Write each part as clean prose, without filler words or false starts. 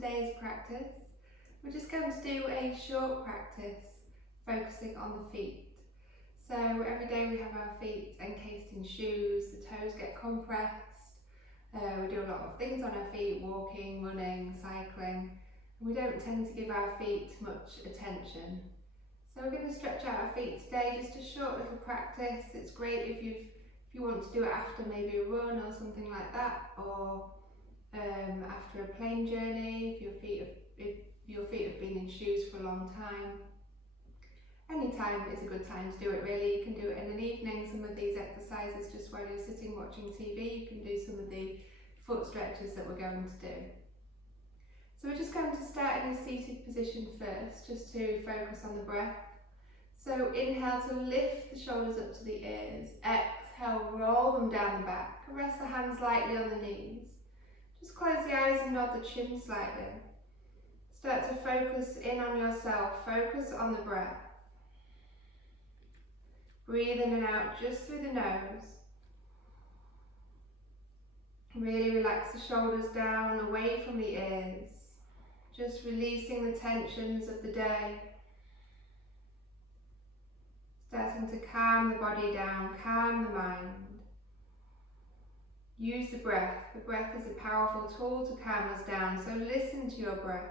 today's practice. We're just going to do a short practice focusing on the feet. So every day we have our feet encased in shoes, the toes get compressed, we do a lot of things on our feet, walking, running, cycling, and we don't tend to give our feet much attention. So we're going to stretch out our feet today, just a short little practice. It's great if you want to do it after maybe a run or something like that, or after a plane journey, if your feet have been in shoes for a long time. Any time is a good time to do it really. You can do it in an evening, some of these exercises just while you're sitting watching TV. You can do some of the foot stretches that we're going to do. So we're just going to start in a seated position first, just to focus on the breath. So inhale to lift the shoulders up to the ears. Exhale, roll them down the back. Rest the hands lightly on the knees. Just close the eyes and nod the chin slightly. Start to focus in on yourself, focus on the breath. Breathe in and out just through the nose. Really relax the shoulders down, away from the ears. Just releasing the tensions of the day. Starting to calm the body down, calm the mind. Use the breath. The breath is a powerful tool to calm us down, so listen to your breath.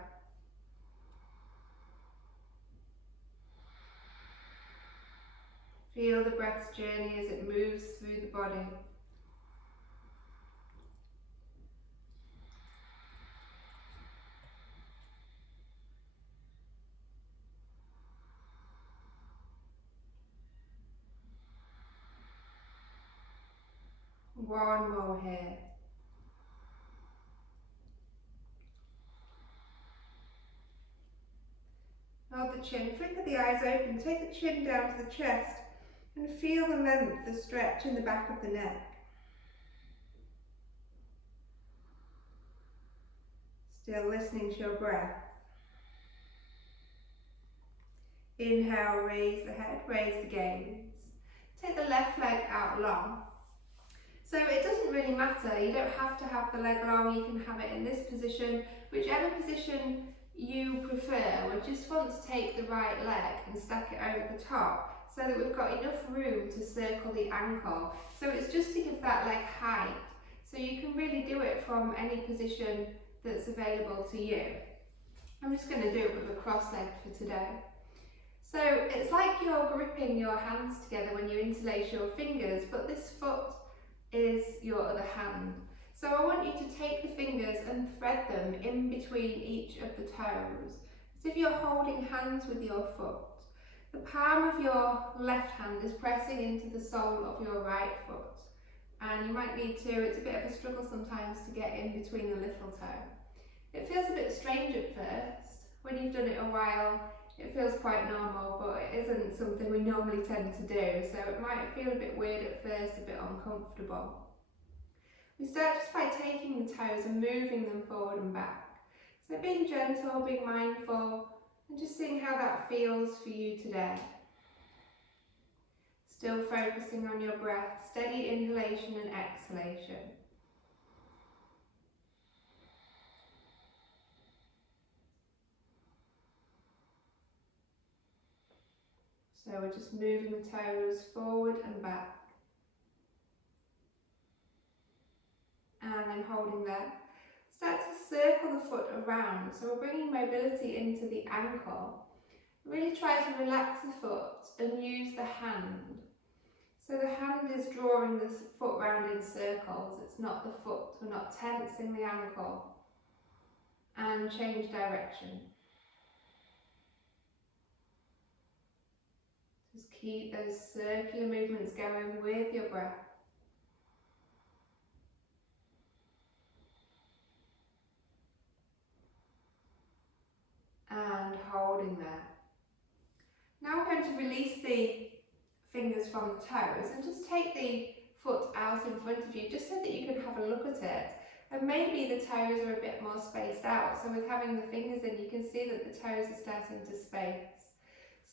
Feel the breath's journey as it moves through the body. One more here. Hold the chin, flicker the eyes open, take the chin down to the chest and feel the length, the stretch in the back of the neck. Still listening to your breath. Inhale, raise the head, raise the gaze. Take the left leg out long. So it doesn't really matter, you don't have to have the leg long, you can have it in this position, whichever position you prefer. We just want to take the right leg and stack it over the top so that we've got enough room to circle the ankle. So it's just to give that leg height. So you can really do it from any position that's available to you. I'm just going to do it with a cross leg for today. So it's like you're gripping your hands together when you interlace your fingers, but this foot is your other hand. So I want you to take the fingers and thread them in between each of the toes, as if you're holding hands with your foot. The palm of your left hand is pressing into the sole of your right foot, and you might need to, it's a bit of a struggle sometimes to get in between the little toe. It feels a bit strange at first. When you've done it a while, it feels quite normal, but it isn't something we normally tend to do, so it might feel a bit weird at first, a bit uncomfortable. We start just by taking the toes and moving them forward and back. So being gentle, being mindful, and just seeing how that feels for you today. Still focusing on your breath, steady inhalation and exhalation. So we're just moving the toes forward and back. And then holding there. Start to circle the foot around. So we're bringing mobility into the ankle. Really try to relax the foot and use the hand. So the hand is drawing this foot round in circles. It's not the foot. We're not tensing the ankle. And change direction. Just keep those circular movements going with your breath. And holding there. Now we're going to release the fingers from the toes and just take the foot out in front of you just so that you can have a look at it. And maybe the toes are a bit more spaced out, so with having the fingers in you can see that the toes are starting to space.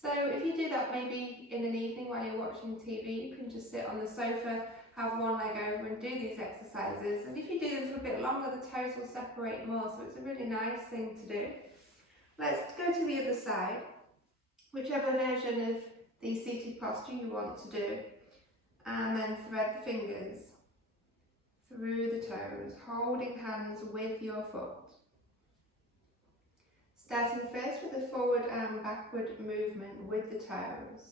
So if you do that maybe in an evening while you're watching TV, you can just sit on the sofa, have one leg over and do these exercises. And if you do them for a bit longer, the toes will separate more, so it's a really nice thing to do. Let's go to the other side, whichever version of the seated posture you want to do, and then thread the fingers through the toes, holding hands with your foot. Starting first with a forward and backward movement with the toes.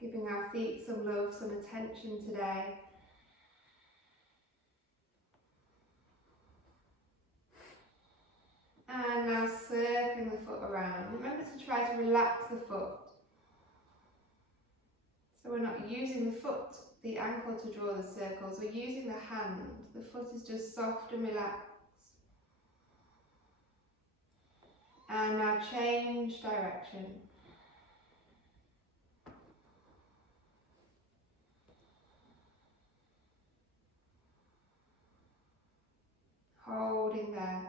Giving our feet some love, some attention today. And now circling the foot around. Remember to try to relax the foot. So we're not using the foot, the ankle to draw the circles, we're using the hand. The foot is just soft and relaxed. And now change direction. Holding there.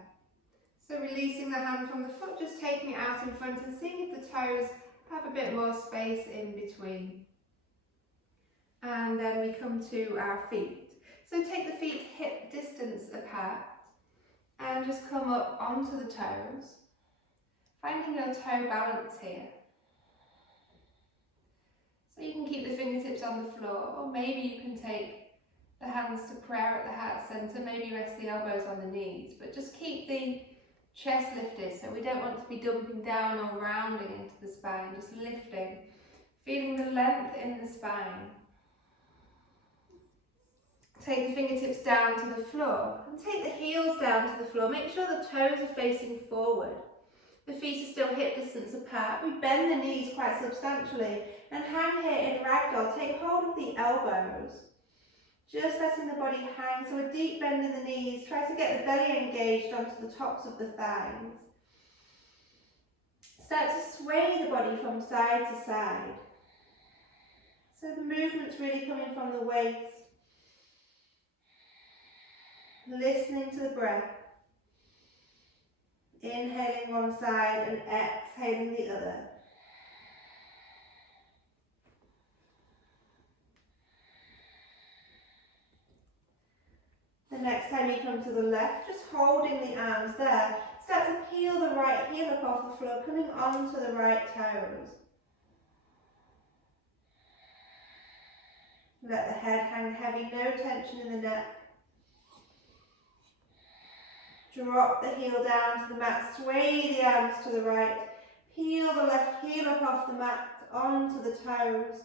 So releasing the hand from the foot, just taking it out in front and seeing if the toes have a bit more space in between. And then we come to our feet. So take the feet hip distance apart and just come up onto the toes, finding your toe balance here. So you can keep the fingertips on the floor, or maybe you can take the hands to prayer at the heart centre, maybe rest the elbows on the knees, but just keep the chest lifted, so we don't want to be dumping down or rounding into the spine, just lifting, feeling the length in the spine. Take the fingertips down to the floor and take the heels down to the floor. Make sure the toes are facing forward. The feet are still hip distance apart. We bend the knees quite substantially and hang here in ragdoll. Take hold of the elbows. Just letting the body hang, so a deep bend in the knees. Try to get the belly engaged onto the tops of the thighs. Start to sway the body from side to side. So the movement's really coming from the waist. Listening to the breath. Inhaling one side and exhaling the other. The next time you come to the left, just holding the arms there. Start to peel the right heel up off the floor, coming onto the right toes. Let the head hang heavy, no tension in the neck. Drop the heel down to the mat, sway the arms to the right. Peel the left heel up off the mat, onto the toes.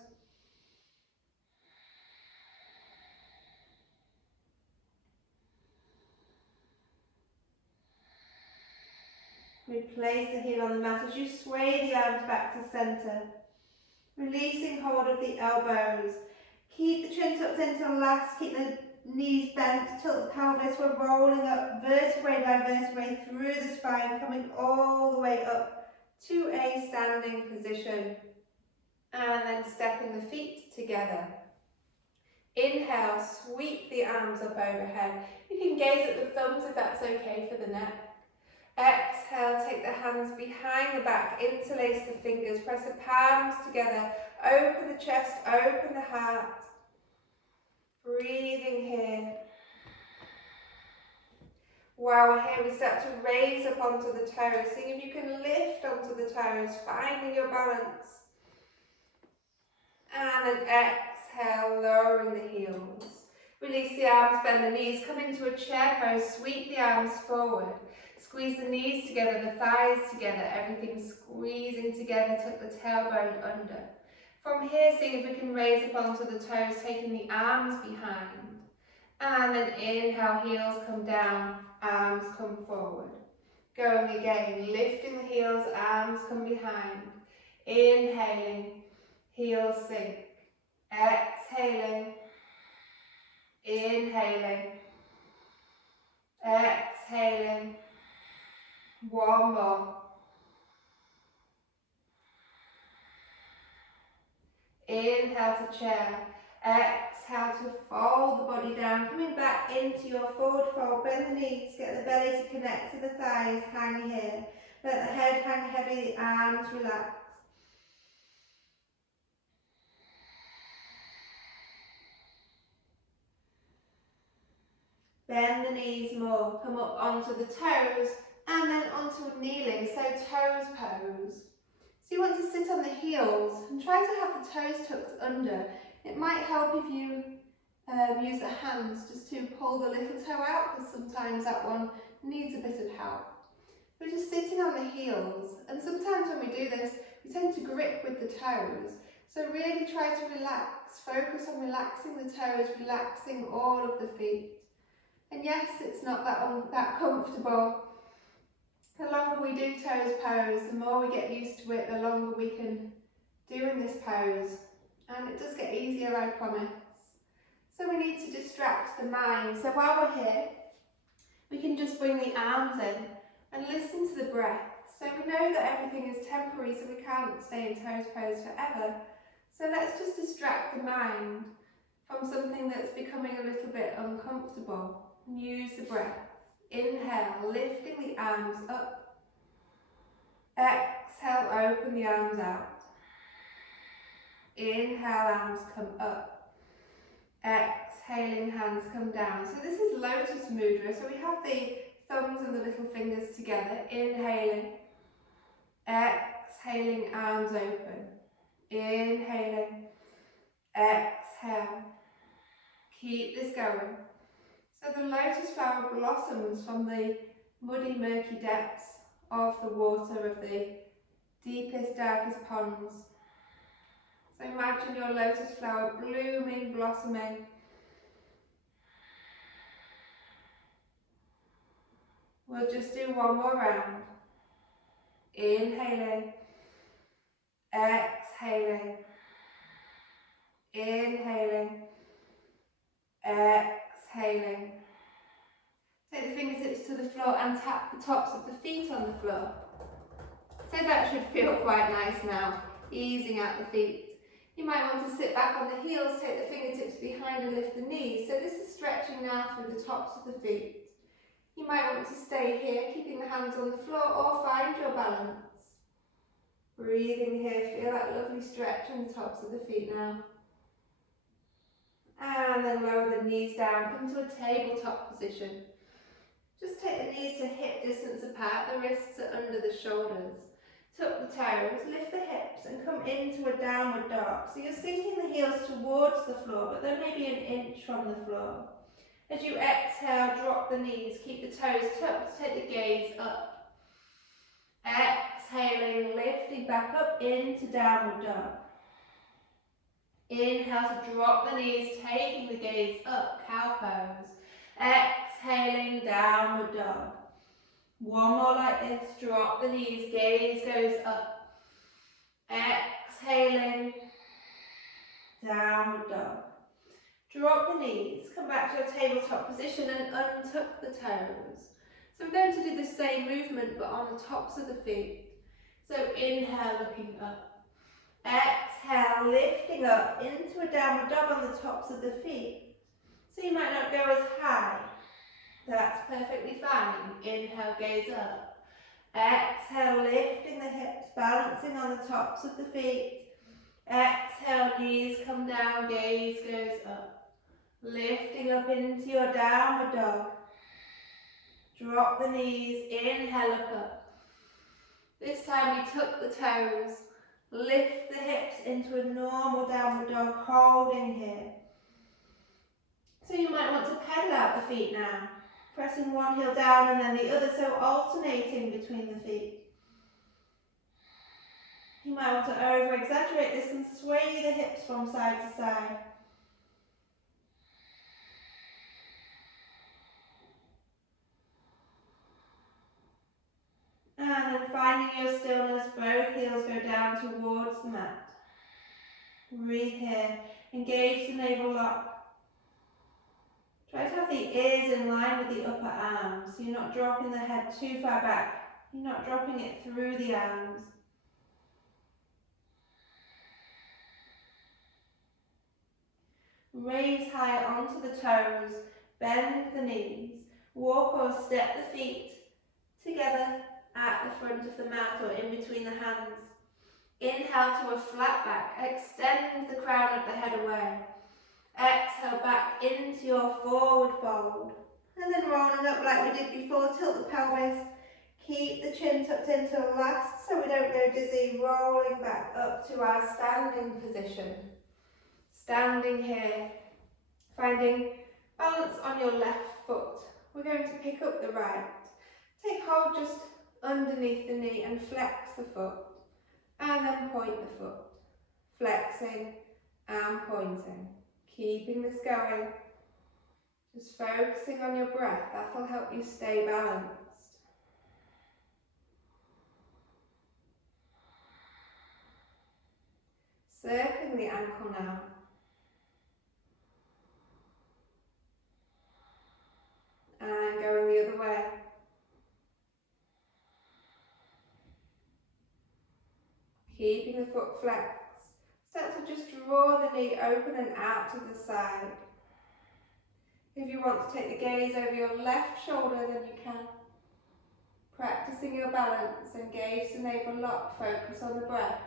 Replace the heel on the mat as you sway the arms back to centre. Releasing hold of the elbows. Keep the chin tucked in till last, keep the knees bent, tilt the pelvis. We're rolling up vertebrae by vertebrae through the spine, coming all the way up to a standing position. And then stepping the feet together. Inhale, sweep the arms up overhead. You can gaze at the thumbs if that's okay for the neck. Exhale, take the hands behind the back, interlace the fingers, press the palms together, open the chest, open the heart. Breathing here. While we're here, we start to raise up onto the toes, seeing if you can lift onto the toes, finding your balance. And then exhale, lowering the heels. Release the arms, bend the knees, come into a chair pose, sweep the arms forward. Squeeze the knees together, the thighs together, everything squeezing together, tuck the tailbone under. From here, see if we can raise up onto the toes, taking the arms behind. And then inhale, heels come down, arms come forward. Going again, lifting the heels, arms come behind. Inhaling, heels sink. Exhaling, inhaling, exhaling. One more. Inhale to chair. Exhale to fold the body down. Coming back into your forward fold. Bend the knees. Get the belly to connect to the thighs. Hang here. Let the head hang heavy. The arms relax. Bend the knees more, come up onto the toes and then onto a kneeling, so toes pose. So you want to sit on the heels and try to have the toes tucked under. It might help if you use the hands just to pull the little toe out, because sometimes that one needs a bit of help. We're just sitting on the heels, and sometimes when we do this, we tend to grip with the toes. So really try to relax, focus on relaxing the toes, relaxing all of the feet. And yes, it's not that comfortable. The longer we do toes pose, the more we get used to it, the longer we can do in this pose. And it does get easier, I promise. So we need to distract the mind. So while we're here, we can just bring the arms in and listen to the breath. So we know that everything is temporary, so we can't stay in toes pose forever. So let's just distract the mind from something that's becoming a little bit uncomfortable. And use the breath. Inhale, lifting the arms up. Exhale, open the arms out. Inhale, arms come up. Exhaling, hands come down. So this is Lotus Mudra. So we have the thumbs and the little fingers together. Inhaling. Exhaling, arms open. Inhaling. Exhale. Keep this going. So the lotus flower blossoms from the muddy, murky depths of the water of the deepest, darkest ponds. So imagine your lotus flower blooming, blossoming. We'll just do one more round. Inhaling, exhaling, inhaling, exhaling. Take the fingertips to the floor and tap the tops of the feet on the floor. So that should feel quite nice now, easing out the feet. You might want to sit back on the heels, take the fingertips behind and lift the knees. So this is stretching now through the tops of the feet. You might want to stay here, keeping the hands on the floor, or find your balance. Breathing here, feel that lovely stretch on the tops of the feet now. And then lower the knees down, come to a tabletop position. Just take the knees to hip distance apart, the wrists are under the shoulders. Tuck the toes, lift the hips and come into a downward dog. So you're sinking the heels towards the floor, but they're maybe an inch from the floor. As you exhale, drop the knees, keep the toes tucked, take the gaze up. Exhaling, lifting back up into downward dog. Inhale to drop the knees, taking the gaze up, cow pose. Exhaling, downward dog. One more like this, drop the knees, gaze goes up. Exhaling, downward dog. Drop the knees, come back to your tabletop position and untuck the toes. So we're going to do the same movement but on the tops of the feet. So inhale, looking up. Exhale, lifting up into a downward dog on the tops of the feet. So you might not go as high. That's perfectly fine. Inhale, gaze up. Exhale, lifting the hips, balancing on the tops of the feet. Exhale, knees come down, gaze goes up. Lifting up into your downward dog. Drop the knees, inhale, look up. This time we tuck the toes. Lift the hips into a normal downward dog, holding here. So you might want to pedal out the feet now. Pressing one heel down and then the other, so alternating between the feet. You might want to over-exaggerate this and sway the hips from side to side. And then finding your stillness, both heels go down towards the mat. Breathe here, engage the navel lock. Try to have the ears in line with the upper arms, so you're not dropping the head too far back. You're not dropping it through the arms. Raise high onto the toes, bend the knees, walk or step the feet together at the front of the mat or in between the hands. Inhale to a flat back, extend the crown of the head away. Exhale back into your forward fold And then rolling up like we did before, tilt the pelvis. Keep the chin tucked in till last so we don't go dizzy, rolling back up to our standing position. Standing here, finding balance on your left foot. We're going to pick up the right. Take hold just underneath the knee and flex the foot. And then point the foot. Flexing and pointing. Keeping this going. Just focusing on your breath. That'll help you stay balanced. Circling the ankle now. And going the other way. Keeping the foot flexed. Start to just draw the knee open and out to the side. If you want to take the gaze over your left shoulder, then you can. Practicing your balance, engage the navel lock, focus on the breath.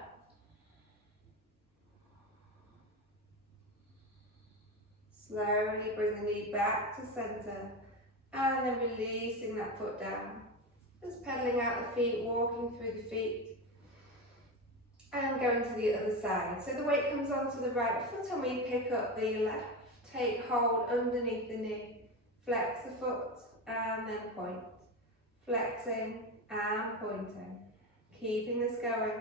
Slowly bring the knee back to centre and then releasing that foot down. Just pedaling out the feet, walking through the feet and going to the other side. So the weight comes onto the right foot and we pick up the left. Take hold underneath the knee, flex the foot and then point. Flexing and pointing. Keeping this going.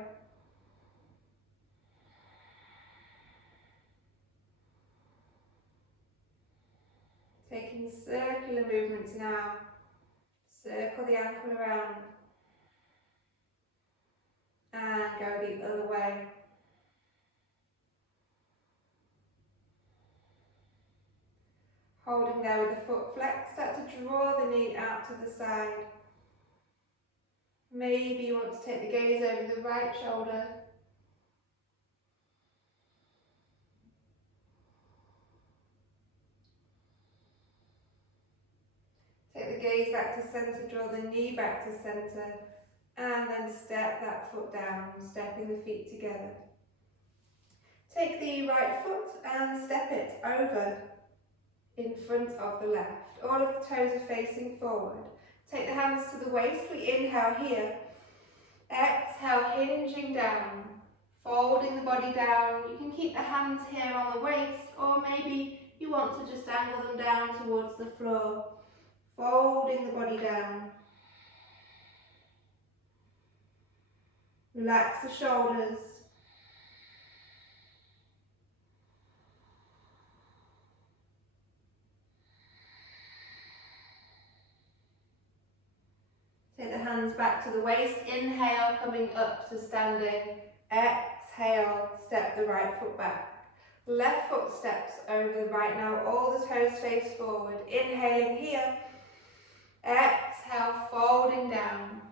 Taking circular movements now. Circle the ankle around. And go the other way. Holding there with the foot flexed, start to draw the knee out to the side. Maybe you want to take the gaze over the right shoulder. Take the gaze back to centre, draw the knee back to centre, and then step that foot down, stepping the feet together. Take the right foot and step it over in front of the left. All of the toes are facing forward. Take the hands to the waist, we inhale here. Exhale, hinging down, folding the body down. You can keep the hands here on the waist, or maybe you want to just angle them down towards the floor. Folding the body down. Relax the shoulders. Take the hands back to the waist. Inhale, coming up to standing. Exhale, step the right foot back. Left foot steps over the right now. All the toes face forward. Inhaling here. Exhale, folding down.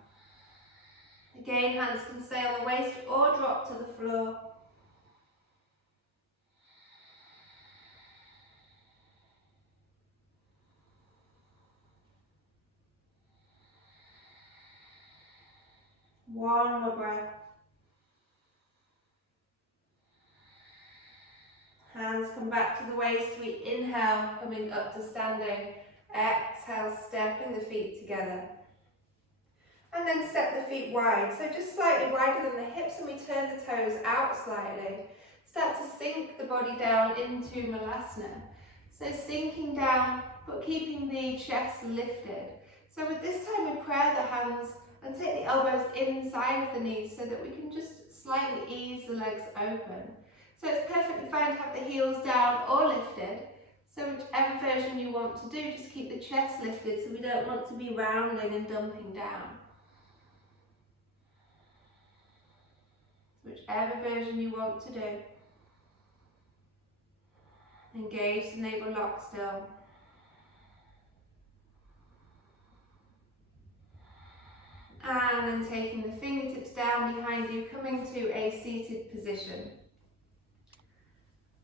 Again, hands can stay on the waist or drop to the floor. One more breath. Hands come back to the waist. We inhale, coming up to standing. Exhale, stepping the feet together. And then step the feet wide, so just slightly wider than the hips, and we turn the toes out slightly. Start to sink the body down into Malasana. So sinking down, but keeping the chest lifted. So with this time we prayer the hands and take the elbows inside of the knees so that we can just slightly ease the legs open. So it's perfectly fine to have the heels down or lifted. So whichever version you want to do, just keep the chest lifted so we don't want to be rounding and dumping down. Whichever version you want to do. Engage the navel lock still. And then taking the fingertips down behind you, coming to a seated position.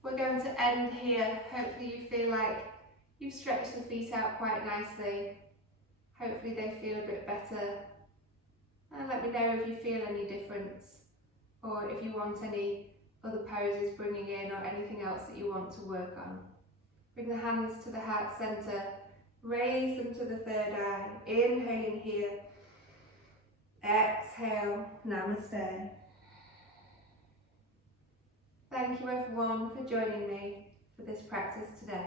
We're going to end here. Hopefully you feel like you've stretched the feet out quite nicely. Hopefully they feel a bit better. And let me know if you feel any difference, or if you want any other poses bringing in, or anything else that you want to work on. Bring the hands to the heart centre, Raise them to the third eye. Inhaling here. Exhale, namaste. Thank you everyone for joining me for this practice today.